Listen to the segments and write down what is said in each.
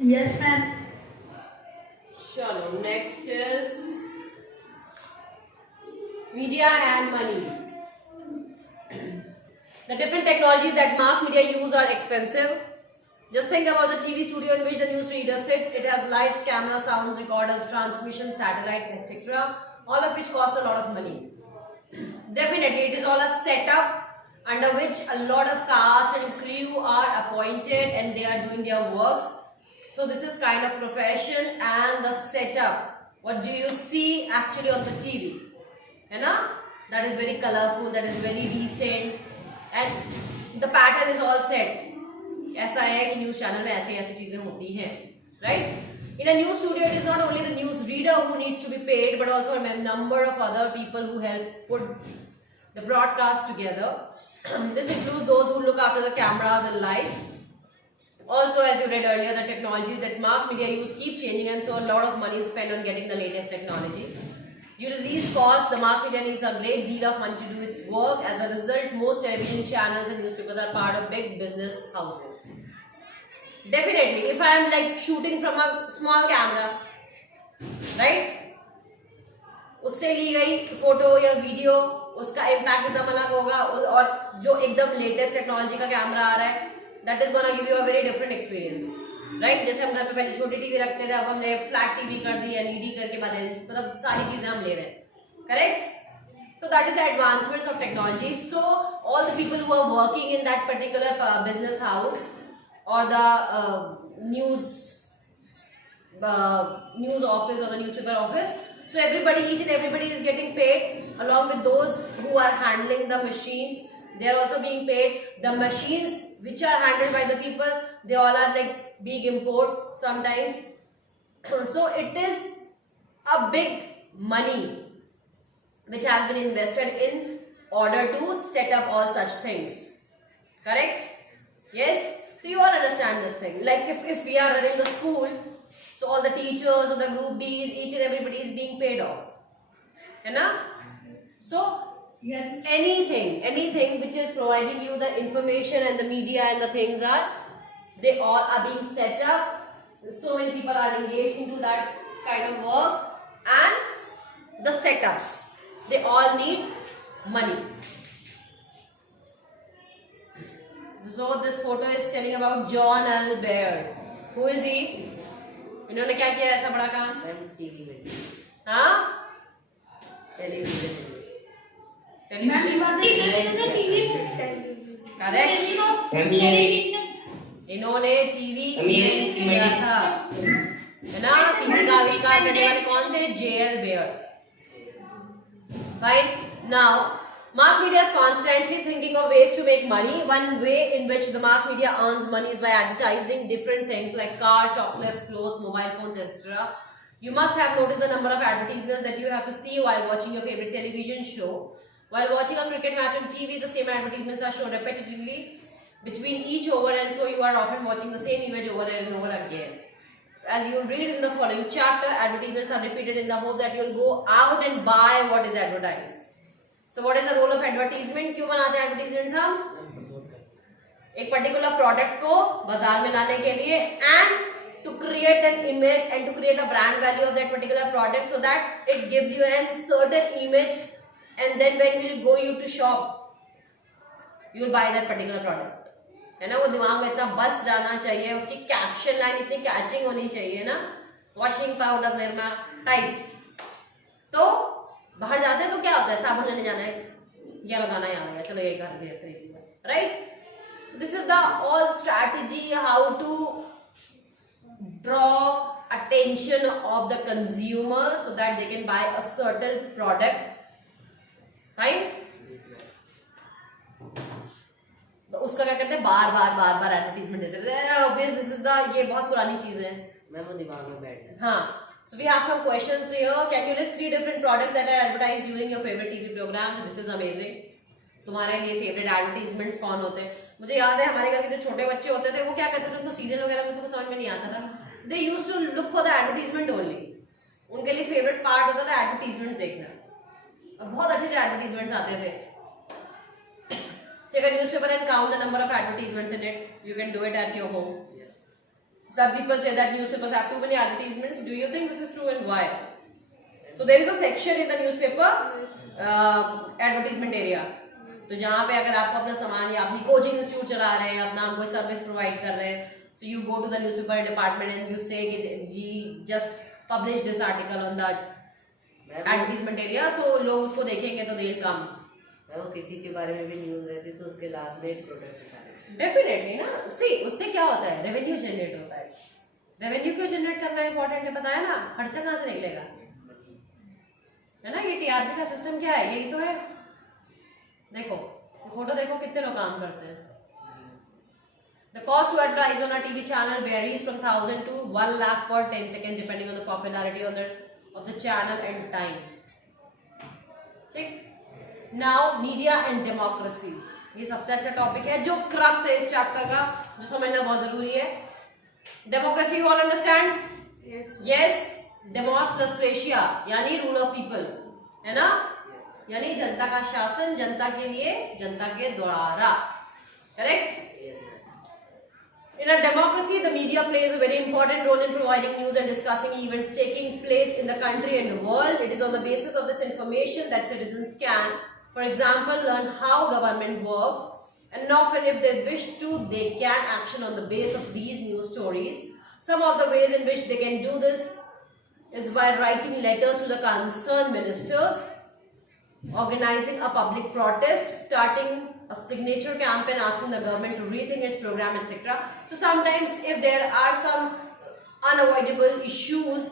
Yes, ma'am. Chalo, next is media and money. The different technologies that mass media use are expensive. Just think about the TV studio in which the newsreader sits. It has lights, cameras, sounds, recorders, transmission, satellites, etc. All of which cost a lot of money. Definitely, it is all a setup under which a lot of cast and crew are appointed and they are doing their works. So this is kind of profession and the setup. What do you see actually on the TV? है ना? That is very colorful, that is very decent, and the pattern is all set. ऐसा है कि news channel में ऐसी ऐसी चीजें होती हैं, right? In a news studio, it is not only the news reader who needs to be paid, but also a number of other people who help put the broadcast together. This includes those who look after the cameras and lights. Also, as you read earlier, the technologies that mass media use keep changing, and so a lot of money is spent on getting the latest technology. Due to these costs, the mass media needs a great deal of money to do its work. As a result, most television channels and newspapers are part of big business houses. Definitely, if I am like shooting from a small camera, right? उससे ली गई photo या video, उसका impact एकदम अलग होगा, और जो एकदम लेटेस्ट टेक्नोलॉजी का कैमरा आ रहा है, that is gonna give you a very different experience, right? जैसे हम घर पे पहले छोटी टीवी रखते थे, अब हमने फ्लैट टीवी कर दी, एलईडी करके बदल, मतलब सारी चीजें हम ले रहे हैं, correct? So that is the advancements of technology. So all the people who are working in that particular business house or the news office or the newspaper office, so everybody, each and everybody is getting paid along with those who are handling the machines. They are also being paid. The machines which are handled by the people, they all are like big import sometimes. So it is a big money which has been invested in order to set up all such things, correct? Yes, so you all understand this thing. Like if we are running the school, so all the teachers or the group D's, each and everybody is being paid off, है ना? So Yes. anything which is providing you the information and the media and the things are, they all are being set up. So many people are engaged into that kind of work, and the setups, they all need money. So this photo is telling about John L. Baird. Who is he? इन्होंने क्या किया ऐसा बड़ा काम? हाँ? Television. Correct. इन्होंने TV invent किया था, है ना? टीवी का आविष्कार करने वाले कौन थे? J.L. Baird. Right? Now, mass media is constantly thinking of ways to make money. One way in which the mass media earns money is by advertising different things like cars, chocolates, clothes, mobile phones, etc. You must have noticed the number of advertisements that you have to see while watching your favorite television show. While watching a cricket match on TV, the same advertisements are shown repetitively between each over, and so you are often watching the same image over and over again. As you read in the following chapter, advertisements are repeated in the hope that you will go out and buy what is advertised. So what is the role of advertisement? क्यों बनाते हैं advertisements हम? एक particular product को बाजार में लाने के लिए, and to create an image and to create a brand value of that particular product, so that it gives you a certain image, and then when you go to shop, you will buy that particular product. है ना? वो दिमाग में इतना बस जाना चाहिए, उसकी कैप्शन लाइन इतनी कैचिंग होनी चाहिए ना, वॉशिंग पाउडर निरमा टाइप्स। तो बाहर जाते हैं तो क्या होता है, साबुन लेने जाना है, क्या लगाना है, यहाँ चलो यही कर देते हैं, right? This is the all strategy how to draw attention of the consumer so that they can buy a certain product, right? तो उसका क्या करते हैं, बार बार एडवर्टीजमेंट देते हैं। ऑब्वियस दिस इज द, ये बहुत पुरानी चीज है, मैं वो दिमाग में बैठ गया। हाँ, so we have some questions here. Can you list 3 different products that are advertised during your favorite TV program? This is amazing. तुम्हारे लिए फेवरेट एडवर्टीजमेंट्स कौन होते हैं? मुझे याद है हमारे घर के जो छोटे बच्चे होते थे वो क्या करते थे, उनको सीरियल वगैरह में तो समझ में नहीं आता था, they used to look for the advertisement only. उनके लिए फेवरेट पार्ट होता था एडवर्टीजमेंट्स देखना, और बहुत अच्छे एडवर्टीजमेंट्स आते थे। Take a newspaper and count the number of advertisements in it. You can do it at your home. Some people say that newspapers have too many advertisements. Do you think this is true and why? So there is a section in the newspaper advertisement area. तो जहाँ पे अगर आपको अपना सामान या अपनी coaching institute चला रहे हैं, अपना कोई सर्विस प्रोवाइड कर रहे हैं, so you go to the newspaper department and you say we just publish this article on the advertisement area, so लोग उसको देखेंगे तो they'll come. वो किसी के बारे में भी न्यूज रहती तो उसके लास्ट में एक प्रोडक्ट दिखा देंगे. डेफिनेटली ना. सी उससे क्या होता है, रेवेन्यू जनरेट होता है. रेवेन्यू क्यों जनरेट करना इंपॉर्टेंट है बताया ना, खर्चा कहाँ से निकलेगा, है ना. ये टीआरपी का सिस्टम क्या है, यही तो है. देखो फोटो देखो कितने लोग काम करते हैं. The cost to advertise on a TV channel varies from 1,000 to 1 lakh per 10 seconds depending on the popularity of the channel and time. ठीक. Now media and democracy. ये सबसे अच्छा टॉपिक है जो क्रक्स है इस चैप्टर का, जो समझना बहुत जरूरी है. Democracy you all understand? Yes. डेमोक्रेशिया यानी रूल ऑफ पीपल, है ना, यानी जनता का शासन, जनता के लिए, जनता के द्वारा. Correct. In a democracy, the media plays a very important role in providing news and discussing events taking place in the country and the world. It is on the basis of this information that citizens can, for example, learn how government works, and often if they wish to, they can action on the basis of these news stories. Some of the ways in which they can do this is by writing letters to the concerned ministers, organizing a public protest, starting a signature campaign asking the government to rethink its program, etc. So sometimes if there are some unavoidable issues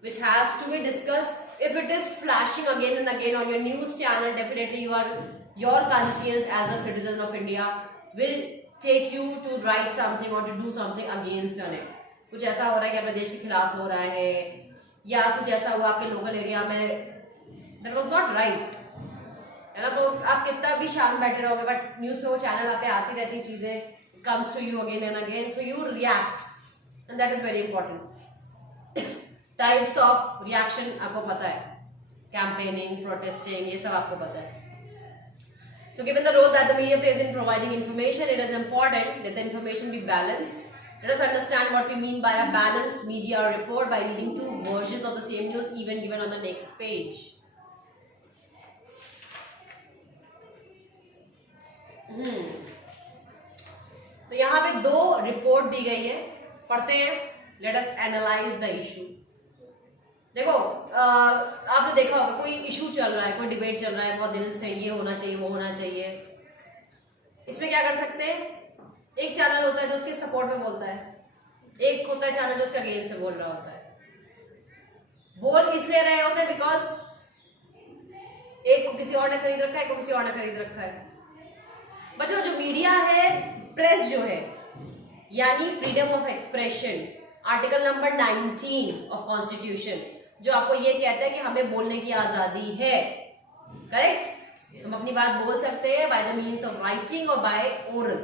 which has to be discussed, if it is flashing again and again on your news channel, definitely your conscience as a citizen of India will take you to write something or to do something against it. कुछ ऐसा हो रहा है कि अपने देश के खिलाफ हो रहा है, या कुछ ऐसा हुआ आपके लोकल एरिया में that was not right, है ना. तो आप कितना भी शांत बैठे रहोगे, बट न्यूज पे वो चैनल पे आती रहती चीजें, comes to you again and again, so you react, and that is very important. Types of reaction आपको पता है, कैंपेनिंग, प्रोटेस्टिंग, ये सब आपको पता है. So given the role that the media plays in providing information, it is important that the information be balanced. Let us understand what we mean by a balanced media report by reading two versions of the same news even given on the next page. तो यहाँ पे दो report दी गई है, पढ़ते हैं. Let us analyse the issue. देखो आपने देखा होगा कोई इशू चल रहा है, कोई डिबेट चल रहा है बहुत दिन से, ये होना चाहिए, वो होना चाहिए. इसमें क्या कर सकते हैं, एक चैनल होता है जो उसके सपोर्ट में बोलता है, एक होता है चैनल जो उसके अगेंस्ट में बोल रहा होता है. बोल इसलिए रहे होते हैं बिकॉज एक को किसी और ने खरीद रखा है, एक को किसी और ने खरीद रखा है. बच्चों जो मीडिया है, प्रेस जो है, यानी freedom of expression, article number 19 of constitution, जो आपको ये कहता है कि हमें बोलने की आजादी है. करेक्ट. हम अपनी बात बोल सकते हैं by the means of writing और by oral.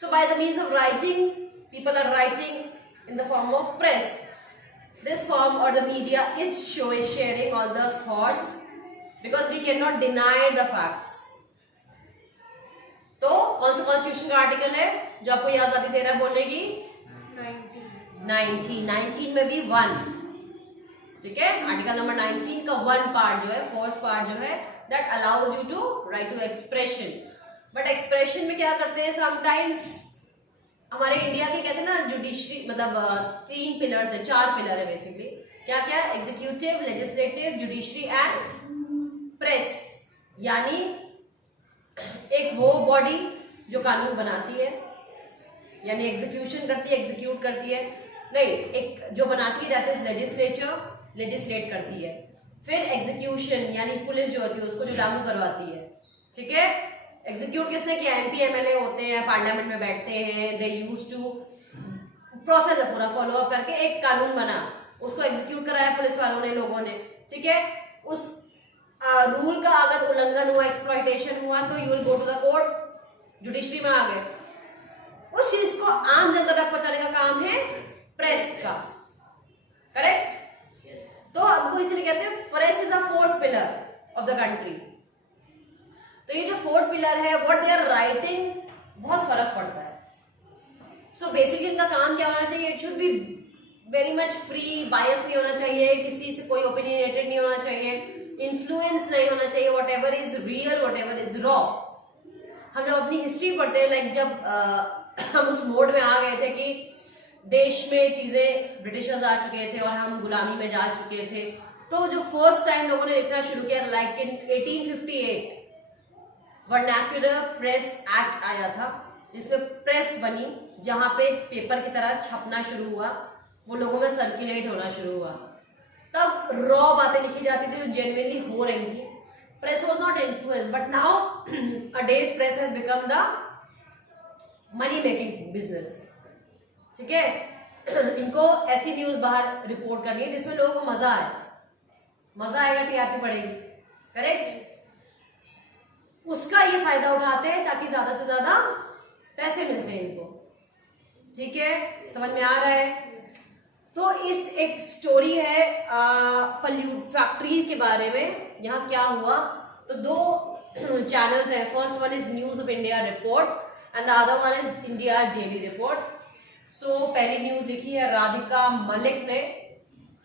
So by the means of writing, people are writing in the form of press. This form और the media is sharing all the thoughts because we can not deny the facts. तो कौन सा constitution का article है जो आपको ये आजादी दे रहा है बोलने की? 19 में भी 1. ठीक है. आर्टिकल नंबर 19 का 1 पार्ट जो है, फोर्थ पार्ट जो है, that allows you to write to expression. But expression में क्या करते हैं, समटाइम्स हमारे इंडिया के कहते हैं ना जुडिशरी, मतलब 3 पिलर्स है, 4 पिलर है बेसिकली. क्या क्या? Executive, legislative, judiciary and press. यानी एक वो बॉडी जो कानून बनाती है, यानी एग्जीक्यूशन करती है, एग्जीक्यूट करती है, नहीं, एक जो बनाती है दैट इज लेजिस्लेचर, लेजिस्लेट करती है. फिर एग्जीक्यूशन यानी पुलिस जो होती है उसको जो लागू करवाती है. ठीक है. एग्जीक्यूट किसने किया? एमपी एमएलए होते हैं, पार्लियामेंट में बैठते हैं, दे यूज टू प्रोसेस है पूरा फॉलो अप करके एक कानून बना, उसको एग्जीक्यूट कराया पुलिस वालों ने, लोगों ने. ठीक है. उस रूल का अगर उल्लंघन हुआ, एक्सप्लॉइटेशन हुआ, तो you will go to the court. Judiciary में आ गए. उस चीज को आम जनता तक पहुंचाने का काम है प्रेस का. करेक्ट. तो हमको इसलिए कहते हैं press is a fourth pillar of the country. तो ये जो फोर्थ पिलर है, व्हाट दे आर राइटिंग, बहुत फर्क पड़ता है. सो बेसिकली इनका काम क्या होना चाहिए? वेरी मच फ्री, बायस नहीं होना चाहिए, किसी से कोई ओपिनियनेटेड नहीं होना चाहिए, इन्फ्लुएंस नहीं होना चाहिए, what ever is real, what ever is raw. हम जब अपनी हिस्ट्री पढ़ते हैं, लाइक जब हम उस मोड में आ गए थे कि देश में चीजें ब्रिटिशर्स आ चुके थे और हम गुलामी में जा चुके थे, तो जो फर्स्ट टाइम लोगों ने लिखना शुरू किया, like in 1858 vernacular press act आया था, जिसमें प्रेस बनी, जहां पे पेपर की तरह छपना शुरू हुआ, वो लोगों में सर्कुलेट होना शुरू हुआ। तब रॉ बातें लिखी जाती थी जो जेन्युइनली हो रही थी। Press was not influence, but now a days press has become the money making business. ठीक है, इनको ऐसी न्यूज बाहर रिपोर्ट करनी है जिसमें लोगों को मजा आए, मजा आएगा, टीआरपी पड़ेगी, करेक्ट। उसका ये फायदा उठाते हैं ताकि ज्यादा से ज्यादा पैसे मिलते हैं इनको। ठीक है, समझ में आ रहा है। तो इस एक स्टोरी है पल्यूट फैक्ट्री के बारे में। यहाँ क्या हुआ, तो दो चैनल्स है, first one is news of India report and the other one is India daily report. So पहली न्यूज लिखी है राधिका मलिक ने।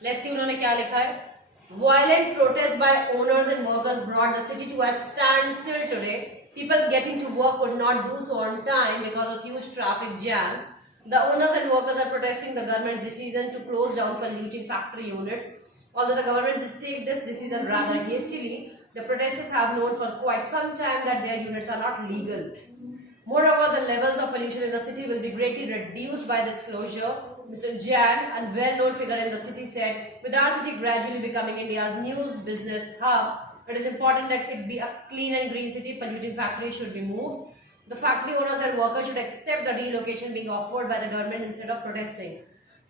लेट्स सी उन्होंने क्या लिखा है। Violent protests by owners and workers brought the city to a standstill today. People getting to work could not do so on time because of huge traffic jams. The owners and workers are protesting the government's decision to close down polluting factory units. Although the government take this decision rather hastily, the protesters have known for quite some time that their units are not legal. Moreover, the levels of pollution in the city will be greatly reduced by this closure. Mr. Jan, a well-known figure in the city, said, with our city gradually becoming India's news business hub, it is important that it be a clean and green city. Polluting factories should be moved. The factory owners and workers should accept the relocation being offered by the government instead of protesting.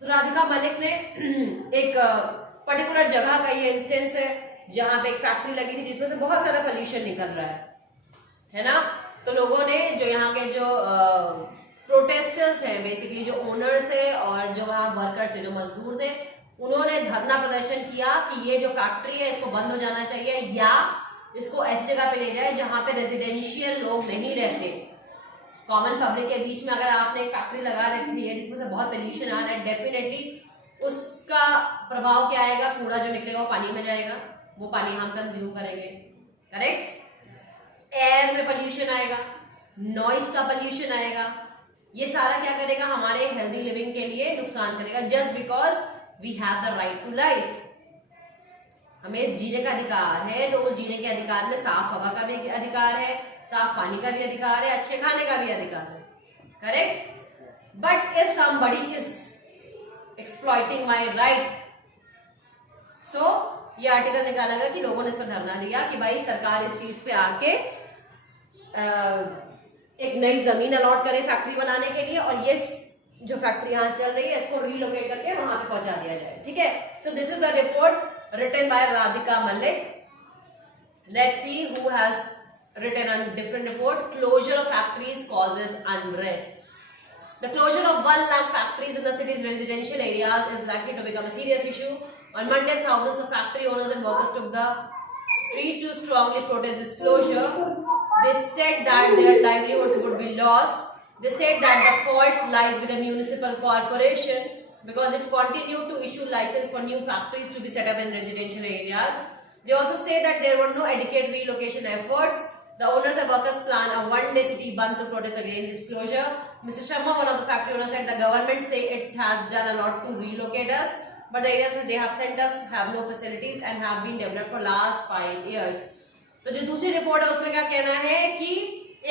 So, Radhika Malik ने एक particular जगह का ये instance है जहां पे एक factory लगी थी जिसमें से बहुत सारा पोल्यूशन निकल रहा है ना। तो लोगों ने, जो यहाँ के जो प्रोटेस्टर्स हैं, बेसिकली जो ओनर्स है और जो वहाँ वर्कर्स थे, जो मजदूर थे, उन्होंने धरना प्रदर्शन किया कि ये जो फैक्ट्री है इसको बंद हो जाना चाहिए या इसको ऐसी जगह पे ले जाए जहां पे रेजिडेंशियल लोग नहीं रहते। कॉमन पब्लिक के बीच में अगर आपने एक फैक्ट्री लगा रखी है जिसमें से बहुत पोल्यूशन आ रहा है, डेफिनेटली उसका प्रभाव क्या आएगा, कूड़ा जो निकलेगा वो पानी में जाएगा, वो पानी हम कंज्यूम करेंगे, करेक्ट। एयर में पोल्यूशन आएगा, नॉइज का पोल्यूशन आएगा, ये सारा क्या करेगा, हमारे हेल्दी लिविंग के लिए नुकसान करेगा। Just because we have the right to life, हमें जीने का अधिकार है, तो उस जीने के अधिकार में साफ हवा का भी अधिकार है, साफ पानी का भी अधिकार है, अच्छे खाने का भी अधिकार है, correct. But if somebody is exploiting my right, so ये आर्टिकल निकाला गया कि लोगों ने इस पर धरना दिया कि भाई सरकार इस चीज पे आके एक नई जमीन अलॉट करे फैक्ट्री बनाने के लिए, और ये जो फैक्ट्री यहाँ चल रही है इसको रीलोकेट करके वहां पे पहुंचा दिया जाए। ठीक है, so this is the report written by Radhika Malik. Let's see who has written a different report. Closure of factories causes unrest. The closure of 1 lakh factories in the city's residential areas is likely to become a serious issue. On Monday, thousands of factory owners and workers took the street to strongly protest this closure. They said that their livelihoods would be lost. They said that the fault lies with the municipal corporation because it continued to issue license for new factories to be set up in residential areas. They also say that there were no adequate relocation efforts. The owners and workers plan a one-day city bandh to protest against this closure. Mr. Sharma, one of the factory owners, said the government say it has done a lot to relocate us, but the areas that they have sent us have no facilities and have been developed for last 5 years. तो जो दूसरी report है उसमें क्या कहना है कि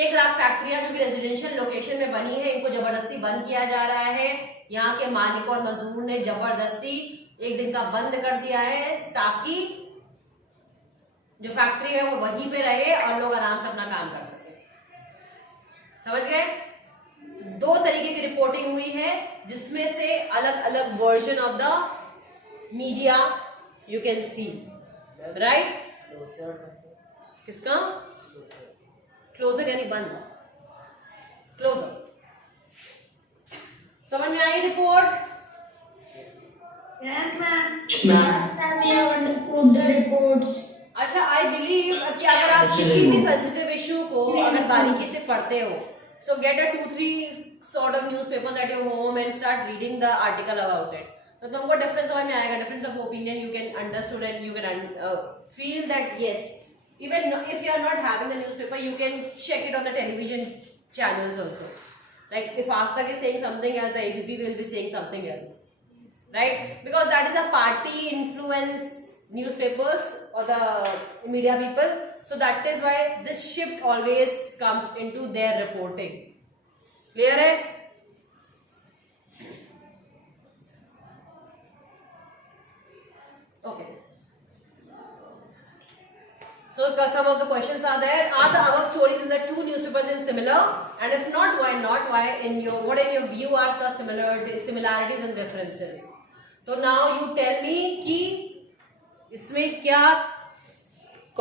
1 लाख फैक्ट्रियां जो कि रेजिडेंशियल लोकेशन में बनी है, इनको जबरदस्ती बंद किया जा रहा है। यहाँ के मालिक और मजदूर ने जबरदस्ती एक दिन का बंद कर दिया है ताकि जो फैक्ट्री है वो वहीं पे रहे और लोग आराम से अपना काम कर सके। समझ गए? 2 तरीके की रिपोर्टिंग हुई है जिसमें से अलग अलग version of the media you can see, right. किसका क्लोजर यानी बंद, क्लोजर। समझ में आई report? Yes, ma'am. Yes, ma'am. We have understood the reports. अच्छा, आई बिलीव कि अगर आप किसी भी सेंसिटिव इशू को अगर बारीकी से पढ़ते हो, सो get a 2-3 sort of newspapers at your home and start reading the article about it. तो तुमको डिफरेंस समझ में आएगा, difference of opinion you can understood and you can feel that yes, even if you are not having the newspaper, you can check it on the television channels also. Like if Aastak is saying something else, the ABP will be saying something else, right? Because that is a party influence newspapers or the media people. So that is why this shift always comes into their reporting. Clear hai? Okay. So some of the questions are there. Are the above stories in the two newspapers in similar? And if not, why not? Why in your view are the similarities and differences? So now you tell me कि इसमें क्या